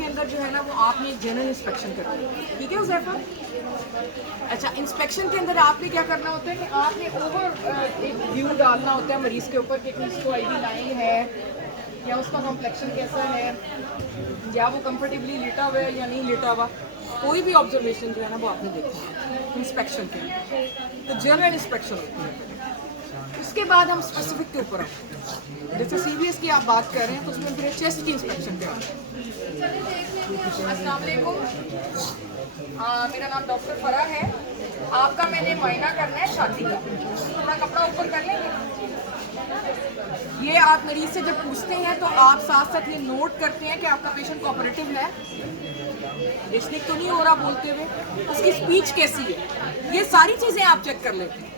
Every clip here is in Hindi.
के अंदर जो है ना वो आपने एक जनरल इंस्पेक्शन करना है, ठीक है उज़ैफा? अच्छा, इंस्पेक्शन के अंदर आपने क्या करना होता है कि आपने ओवर एक व्यू डालना होता है मरीज़ के ऊपर कि उसको आईवी लाइन है या उसका कॉम्प्लेक्शन कैसा है या वो कंफर्टेबली लेटा हुआ है या नहीं लेटा हुआ, कोई भी ऑब्जर्वेशन जो है ना वो आपने देखना है इंस्पेक्शन के लिए। तो जनरल इंस्पेक्शन होती है। उसके बाद हम स्पेसिफिक के ऊपर आते हैं। जैसे सीवीएस की आप बात कर रहे हैं तो उसमें फिर चेस्ट की इंस्पेक्शन पे आते हैं। अस्सलाम वालेकुम, मेरा नाम डॉक्टर फरा है। आपका मैंने मुआयना करना है छाती का, थोड़ा कपड़ा ऊपर कर लेंगे। ये आप मरीज से जब पूछते हैं तो आप साथ साथ ये नोट करते हैं कि आपका पेशेंट कोऑपरेटिव है, डिस्निक तो नहीं हो रहा बोलते हुए, उसकी स्पीच कैसी है, ये सारी चीज़ें आप चेक कर लेते हैं।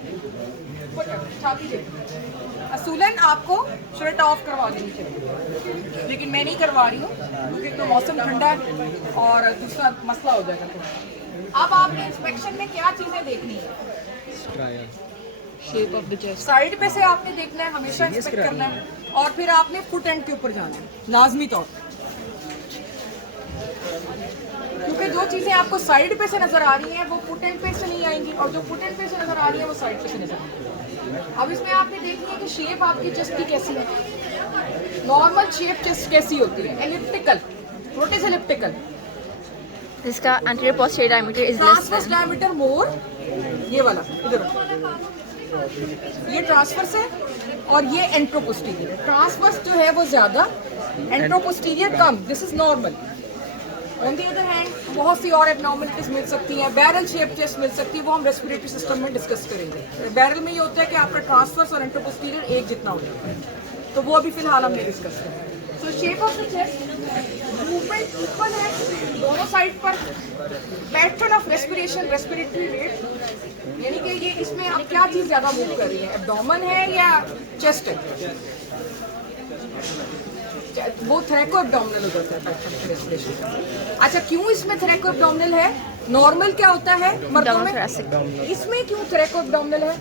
असूलन आपको शर्ट ऑफ करवा देनी चाहिए, लेकिन मैं नहीं करवा रही हूँ क्योंकि तो मौसम ठंडा है और दूसरा मसला हो जाएगा थोड़ा। अब आपने इंस्पेक्शन में क्या चीज़ें देखनी है? Shape of the chest, side पे से आपने देखना है, हमेशा इंस्पेक्ट करना है, और फिर आपने फुट एंड के ऊपर जाना है लाजमी तौर पर, क्योंकि जो चीज़ें आपको साइड पे से नज़र आ रही हैं वो फुट एंड पे से नहीं आएंगी और जो फुट एंड पे से नज़र आ रही है वो साइड पे से नज़र आएंगी। अब इसमें आपने देखनी है कि शेप आपकी चेस्ट की कैसी है। नॉर्मल शेप चेस्ट कैसी होती है? Elliptical, what is elliptical? इसका anterior posterior diameter is less transverse diameter more, ये वाला इधर, ये ट्रांसवर्स है और ये एंट्रोपोस्टीरियर। ट्रांसवर्स जो है वो ज़्यादा, anteroposterior come, this is normal. On the other hand बहुत सी और एबनॉर्मलिटीज मिल सकती हैं। बैरल शेप चेस्ट मिल सकती है, वो हम रेस्पिरेटरी सिस्टम में डिस्कस करेंगे। बैरल में ये होता है कि आपका ट्रांसवर्स और एंट्रोपोस्टीरियर एक जितना हो जाता है, तो वो अभी फिलहाल हमने डिस्कस करें। सो shape of the chest, movement equal है दोनों साइड पर, pattern of respiration, respiratory rate, यानी कि ये इसमें आप क्या चीज़ ज़्यादा मूव कर रही है, एब्डोमेन है या चेस्ट है? वो थ्रैको एब्डोमिनल हो जाता है पैटर्न रेस्पिरेशन। अच्छा, क्यों इसमें थ्रैको एब्डोमिनल है? नॉर्मल क्या होता है मर्दों में, इसमें क्यों थ्रैको एब्डोमिनल है?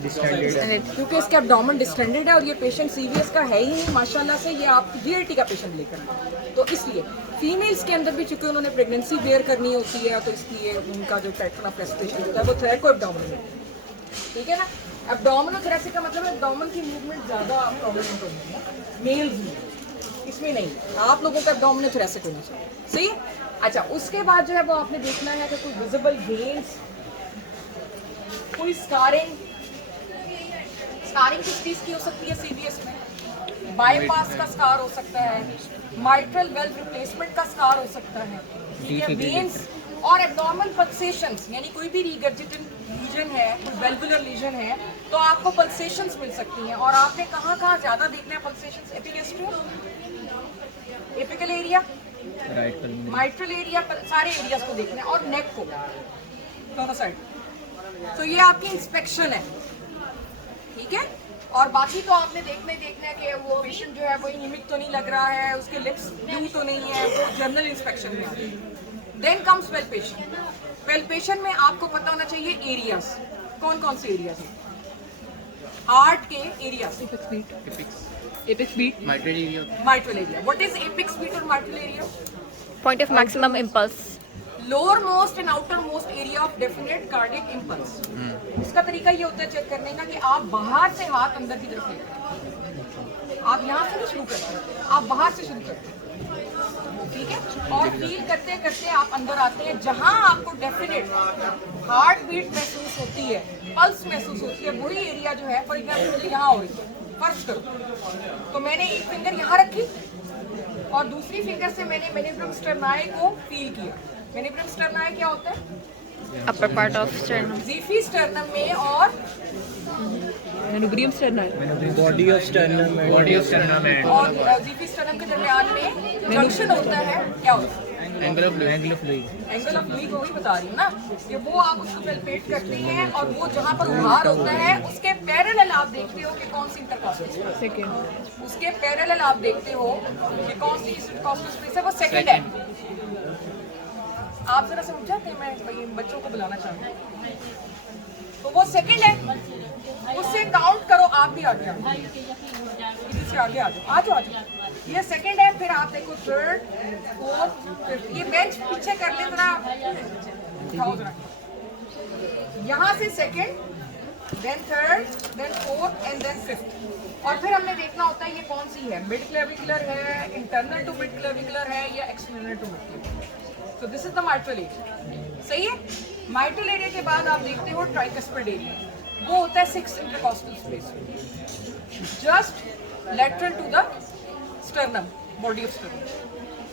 क्योंकि इसका एब्डोमेन डिस्टेंडेड है और ये पेशेंट सीवीएस का है ही नहीं माशाल्लाह से, ये आप डीएलटी का पेशेंट लेकर आए, तो इसलिए फीमेल्स के अंदर भी चूंकि उन्होंने प्रेगनेंसी बेयर करनी होती है तो इसलिए उनका जो पैटर्न ऑफ रेस्पिरेशन होता है वो थ्रैको एब्डोमिनल है, ठीक है ना? एब्डोमिनल थ्रेसिक का मतलब है एब्डोमेन की मूवमेंट ज़्यादा प्रोमिनेंट होती है मेल्स में, इसमें नहीं, आप लोगों का एब्डोमिनल थ्रेसिक होना चाहिए, सही है? अच्छा, उसके बाद जो है वो आपने देखना है कि कोई विजिबल वेन्स, कोई स्कारिंग। स्कारिंग किस चीज़ की हो सकती है सीवीएस में? बाईपास का स्कार हो सकता है, माइट्रल वेल्व रिप्लेसमेंट का स्कार हो सकता है, ठीक है? वेन्स और एब्नॉर्मल पल्सेशंस, यानी कोई भी रिगर्जिटेंट लीजन है, कोई वेल्वुलर लीजन है तो आपको पल्सेशंस मिल सकती हैं। और आपने कहाँ ज़्यादा देखना है pulsations? Epigastrium, apical area, mitral area, सारे एरियाज को देखना है, और नेक को, दोनों साइड। तो ये आपकी इंस्पेक्शन है, ठीक है? और बाकी तो आपने देखना है कि वो पेशेंट जो है वो एनीमिक तो नहीं लग रहा है, उसके लिप्स ब्लू तो नहीं है, वो जनरल इंस्पेक्शन में आती है। Then comes palpation. पेल्पेशन में आपको पता होना चाहिए एरियाज, कौन कौन से एरियाज हैं? हार्ट के areas, apex beat, mitral area. What is apex beat और mitral area? Point of maximum impulse, lower most and outer most area of definite cardiac impulse. इसका तरीका ये होता है चेक करने का कि आप बाहर से हाथ अंदर की तरफ लेते हैं, आप यहाँ से नहीं शुरू करते हैं, आप बाहर से शुरू करते हैं, ठीक है? और फील करते करते आप अंदर आते हैं, जहां आपको डेफिनेट हार्ट बीट महसूस होती है, पल्स महसूस होती है, वही एरिया जो है फॉर एग्जाम्पल यहाँ हो रही है, फर्ज करो तो मैंने एक फिंगर यहाँ रखी और दूसरी फिंगर से मैंने मेनिब्रम स्टर्नाई को फील किया। मेनिब्रम स्टर्नाई क्या होता है? Upper part of sternum, xiphisternum में और manubrium sternum, body of sternum और ज़ीफी स्टर्नम के दरमियान में जंक्शन होता है, क्या होता है? Angle of angle of lead, वही बता रही हूँ ना, कि वो आप उसको पेल्पेट करते हैं और वो जहाँ पर उभार होता है उसके पैरेलल आप देखते हो कि कौन सी इंटरकॉस्टल स्पेस है, उसके पैरेलल आप देखते हो कि कौन सी इंटरकॉस्टल स्पेस है, वो सेकंड है। आप जरा समझ जाते हैं, मैं बच्चों को बुलाना चाहती हूँ, तो वो सेकंड है, उससे काउंट करो। आप भी आगे आ जाओ, इसी से आगे आ जाओ, आ जाओ, ये सेकंड है, फिर आप देखो थर्ड, फोर्थ, फिफ्थ। ये बेंच पीछे कर ले जरा, यहाँ से second, then third, then fourth and then fifth. और फिर हमने देखना होता है ये कौन सी है, मिड क्लेविकुलर है, इंटरनल टू मिड क्लेविकुलर है या external to mid clavicular. So this is the mitral area. सही है। माइट्रल एरिया के बाद आप देखते हो ट्राइकस्पिड एरिया, वो होता है 6 intercostal space, just lateral to the sternum, body of sternum.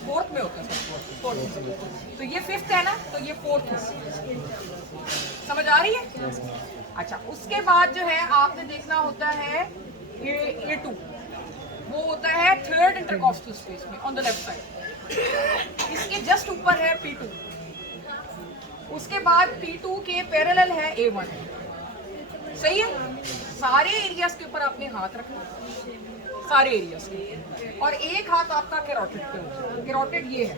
Fourth में होता है, फोर्थ। तो ये फिफ्थ है ना, तो ये फोर्थ है। समझ आ रही है? अच्छा, उसके बाद जो है आपने देखना होता है ये A2, वो होता है थर्ड इंटरकॉस्टल स्पेस में ऑन द लेफ्ट साइड। इसके जस्ट ऊपर है P2। उसके बाद P2 के पैरेलल है A1। सही है। सारे एरियाज के ऊपर आपने हाथ रखना, सारे एरियाज के, और एक हाथ आपका कैरोटिड पे होगा। कैरोटिड ये है,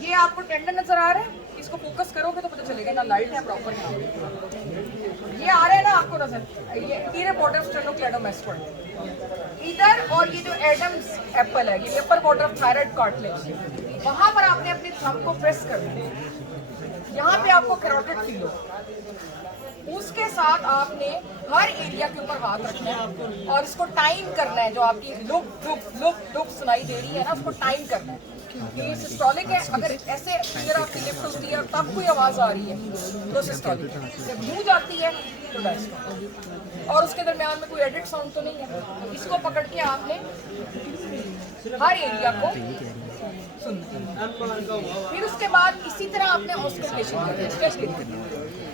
ये आपको टेंडन नजर आ रहा है, इसको फोकस करोगे तो पता चलेगा ना, लाइट है प्रॉपर। ये आ रहा है ना आपको नजर, ये इंटीरियर बॉर्डर ऑफ स्टेनोक्लेडोमास्टोइड इधर, और ये जो एडम्स एप्पल है, ये upper border of thyroid cartilage, वहां पर आपने अपने थंब को प्रेस करना है, यहाँ पे आपको कैरोटिड फील हो। उसके साथ आपने हर एरिया के ऊपर हाथ रखना है और इसको टाइम करना है। जो आपकी लुक लुक लुक लुक सुनाई दे रही है ना, उसको टाइम करना है। ये सिस्टोलिक है, अगर ऐसे फिंगर आपकी लिफ्ट होती है और तब कोई आवाज आ रही है तो सिस्टोलिक है, जब मुंह जाती है तो डायस्टोलिक। और उसके दरमियान में कोई एडिट साउंड तो नहीं है। इसको पकड़ के आपने हर एरिया को सुनना। फिर उसके बाद इसी तरह आपने ऑस्कल्टेशन करना है।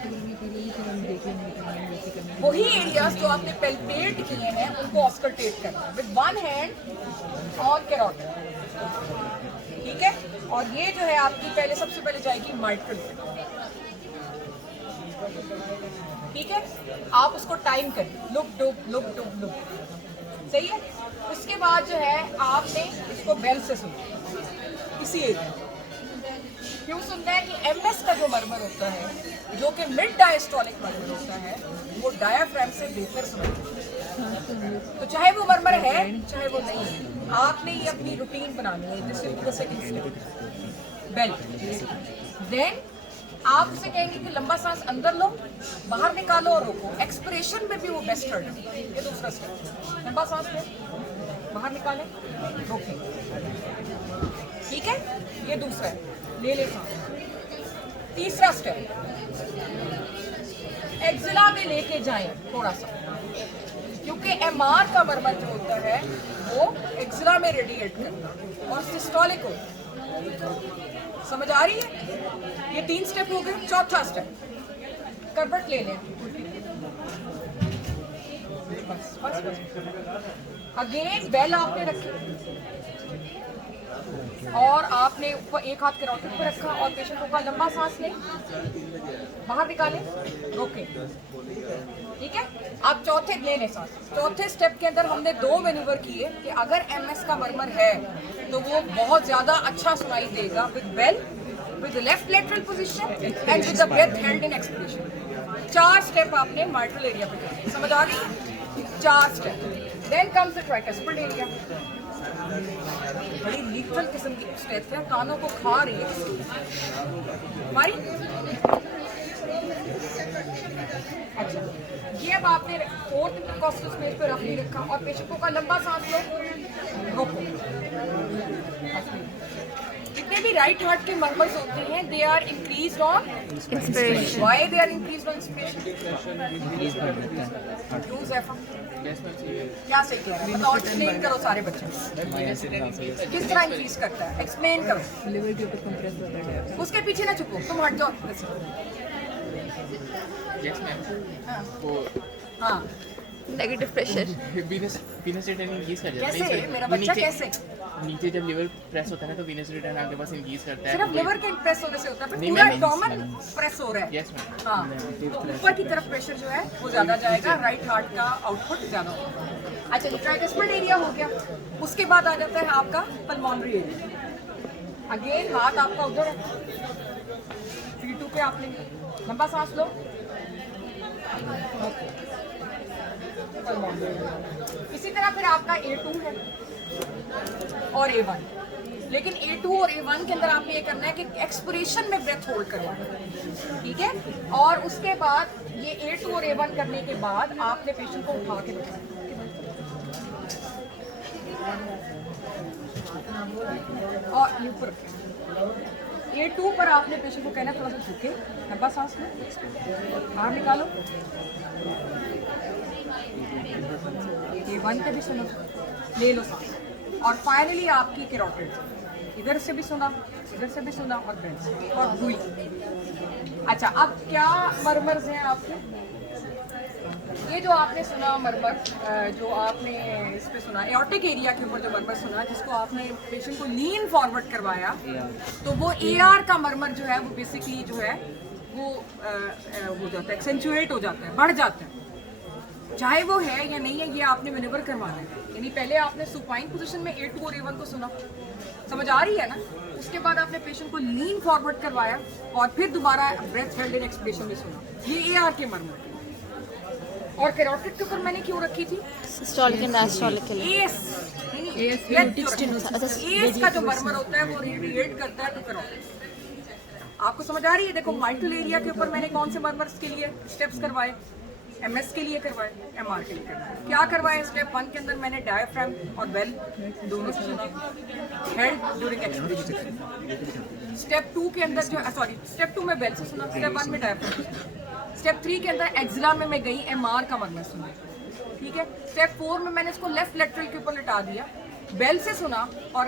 वही एरियाज जो आपने पेल्पेट किए हैं उनको ऑस्कल्टेट करना है with one hand on carotid. ठीक है। और ये जो है आपकी पहले सबसे पहले जाएगी माइट्रल। ठीक है। आप उसको टाइम करें, लुक डुक लुक डुक लुक। सही है। उसके बाद जो है आपने इसको बेल से सुनना इसी एरिया। क्यों सुनना है कि एमएस का जो मर्मर होता है, जो कि मिड डायस्टोलिक मर्मर होता है, वो डायाफ्राम से बेहतर सुनता है। तो चाहे वो मर्मर है चाहे वो नहीं है, आपने ये अपनी रूटीन बनानी है। This will be the second step, belt. Then आप उसे कहेंगे कि लंबा सांस अंदर लो, बाहर निकालो और रोको। एक्सप्रेशन में भी वो बेस्ट टर्न है। ये दूसरा स्टेप, लंबा सांस ले, बाहर निकाले, रोके। ठीक है। ये दूसरा है, ले ले सांस। तीसरा स्टेप, एक्सिला में लेके जाएं थोड़ा सा, क्योंकि एमआर का मर्मर जो होता है वो एक्सिला में रेडिएट करता है और सिस्टोलिक होता है। समझ आ रही है? ये 3 स्टेप हो गए। चौथा स्टेप, करवट ले लें। बस बस बस। अगेन बेल आपने रखी और आपने ऊपर एक हाथ कैरोटिड पर रखा और पेशेंट को कहा लंबा सांस लें, बाहर निकालें, रोकें। ठीक है। आप चौथे ले लें सांस। चौथे स्टेप के अंदर हमने 2 मैन्यूवर किए कि अगर एमएस का मर्मर है तो वो बहुत ज्यादा अच्छा सुनाई देगा with bell, with left lateral position and with the breath held in expiration. 4 step आपने माइट्रल एरिया पे करने। समझ आ गई? 4 step. Then comes the tricuspid area. बड़ी लीथल किस्म की स्टेप है, कानों को खा रही है हमारी। अच्छा, ये अब आपने 4th इंटरकॉस्टल स्पेस पे रख नहीं रखा और पेशेंट को कहा लंबा सांस लो, रोको। जितने भी राइट हार्ट के मर्मर्स होते हैं, they are increased on inspiration. Why they are increased on inspiration? टू ज़ैफा क्या सही कह रहा है? बताओ, एक्सप्लेन करो सारे बच्चे। किस तरह इंक्रीज करता है? एक्सप्लेन करो। लिवर के ऊपर कंप्रेस होता है। उसके पीछे ना छुपो, तुम हट जाओ। हाँ, negative pressure. Venous return increase कर जाता है। कैसे मेरा बच्चा कैसे? नीचे जब लिवर प्रेस होता है ना तो वीनस रिटर्न आपके पास इंक्रीज करता है। सिर्फ लिवर के प्रेस होने से होता है, नहीं, पूरा मैम, एब्डोमेन प्रेस हो रहा है। Yes ma'am. हाँ, तो ऊपर की तरफ प्रेशर जो है वो ज्यादा जाएगा, राइट हार्ट का आउटपुट ज्यादा होगा। अच्छा, ये ट्राइकस्पिड एरिया हो गया। उसके बाद आ जाता है आपका पल्मोनरी एरिया। अगेन हाथ आपका उधर है, P2 पे आपने लंबा सांस लो। इसी तरह फिर आपका A2 है, और A1। लेकिन A2 और A1 के अंदर आपने ये करना है कि एक्सपिरेशन में ब्रेथ होल्ड करवाना है, ठीक है। और उसके बाद ये A2 और A1 करने के बाद आपने पेशेंट को उठा के बैठाना और ये ऊपर रखें। A2 पर आपने पेशेंट को कहना है थोड़ा सा झुके, लंबा सांस लें, बाहर निकालो। A1 पे भी सुनो, ले लो सांस। और फाइनली आपकी कैरोटिड, इधर से भी सुना, इधर से भी सुना और ब्रेन से और हुई। अच्छा, अब क्या मरमर्स हैं आपके? ये जो आपने सुना मरमर, जो आपने इस पे सुना एओर्टिक एरिया के ऊपर जो मरमर सुना, जिसको आपने पेशेंट को लीन फॉरवर्ड करवाया, तो वो AR का मरमर जो है वो बेसिकली जो है वो हो जाता है, एक्सेंचुएट हो जाता है, बढ़ जाता है। चाहे वो है या नहीं है, ये आपने मैनेवर करवाना है। यानी पहले आपने सुपाइन पोजीशन में A2 और A1 को सुना, समझ आ रही है ना? उसके बाद आपने पेशेंट को लीन फॉरवर्ड करवाया और फिर दोबारा ब्रेथ हेल्ड इन एक्सपिरेशन में सुना। ये AR के मरमर। और कैरोटिड के ऊपर मैंने क्यों रखी थी? सिस्टोलिक एंड डायस्टोलिक के लिए। एस का जो मरमर होता है वो रेडिएट करता है तो कैरोटिड। आपको समझ आ रही है? देखो माइट्रल एरिया के ऊपर मैंने कौन से मरमर्स के लिए स्टेप्स करवाए, MS के लिए करवाए, MR के लिए करवाए। क्या करवाए? स्टेप 1 के अंदर मैंने डायफ्राम और बेल दोनों से सुना, हेड ड्यूरिंग एक्सपिरेशन। स्टेप 2 के अंदर जो स्टेप 2 में बेल से सुना, स्टेप 1 में डायफ्राम। स्टेप 3 के अंदर एक्सिला में मैं गई, MR का मरमर सुना, ठीक है। स्टेप 4 में मैंने इसको लेफ्ट लेटरल के ऊपर लिटा दिया, बेल से सुना और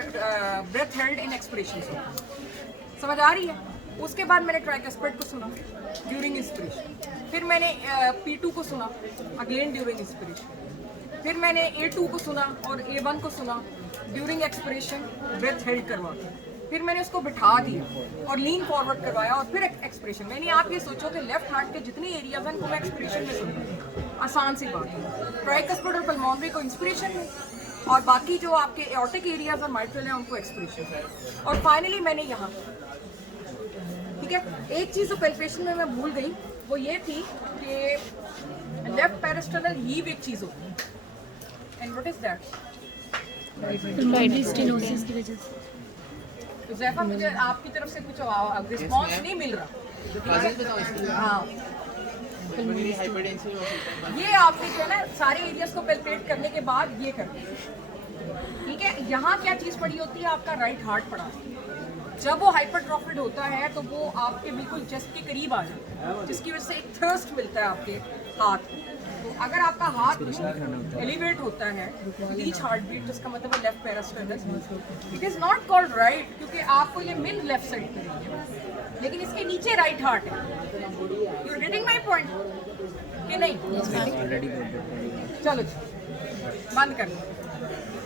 ब्रेथ हेल्ड इन एक्सपिरेशन सुना। समझ आ रही है? उसके बाद मैंने ट्राइकस्पिड को सुना ड्यूरिंग इंस्पिरेशन, फिर मैंने P2 को सुना अगेन ड्यूरिंग इंस्पिरेशन, फिर मैंने A2 को सुना और A1 को सुना ड्यूरिंग एक्सपिरेशन ब्रेथ हेल्ड करवा के, फिर मैंने उसको बिठा दिया और लीन फॉरवर्ड करवाया और फिर एक्सपिरेशन। यानी आप ये सोचो कि लेफ्ट हार्ट के जितनी एरियाज हैं उनको मैं एक्सपिरेशन में सुनूँ, आसान सी बात है। ट्राइकस्पिड और पल्मोनरी को इंस्पिरेशन में और बाकी जो आपके एओर्टिक एरियाज और माइट्रल हैं उनको एक्सपिरेशन में। और फाइनली मैंने यहाँ, ठीक है, एक चीज़ जो पैल्पेशन में मैं भूल गई वो ये थी कि लेफ्ट पेरिस्टर्नल हीव एक चीज़ होती है। And what is that? Stenosis की वजह से। तो जैसा मुझे आपकी तरफ से कुछ रिस्पॉन्स नहीं मिल रहा। हाँ, हाइपरटेंशन हो सकता है। ये आपने जो है ना सारे एरियाज को पेल्पेट करने के बाद ये करना है, ठीक है। यहाँ क्या चीज़ पड़ी होती है? आपका राइट हार्ट पड़ा होता है। जब वो हाइपरट्रॉफिड होता है तो वो आपके बिल्कुल चेस्ट के करीब आ जाता है, जिसकी वजह से एक थर्स्ट मिलता है आपके हाथ को। तो अगर आपका हाथ एलिवेट होता है रीच हार्ट बीट, जिसका मतलब है left parasternal, it is not called right, क्योंकि आपको ये मिल लेफ्ट साइड पे है, लेकिन इसके नीचे राइट हार्ट है। You are getting my point कि नहीं? चलो जी, बंद कर लो।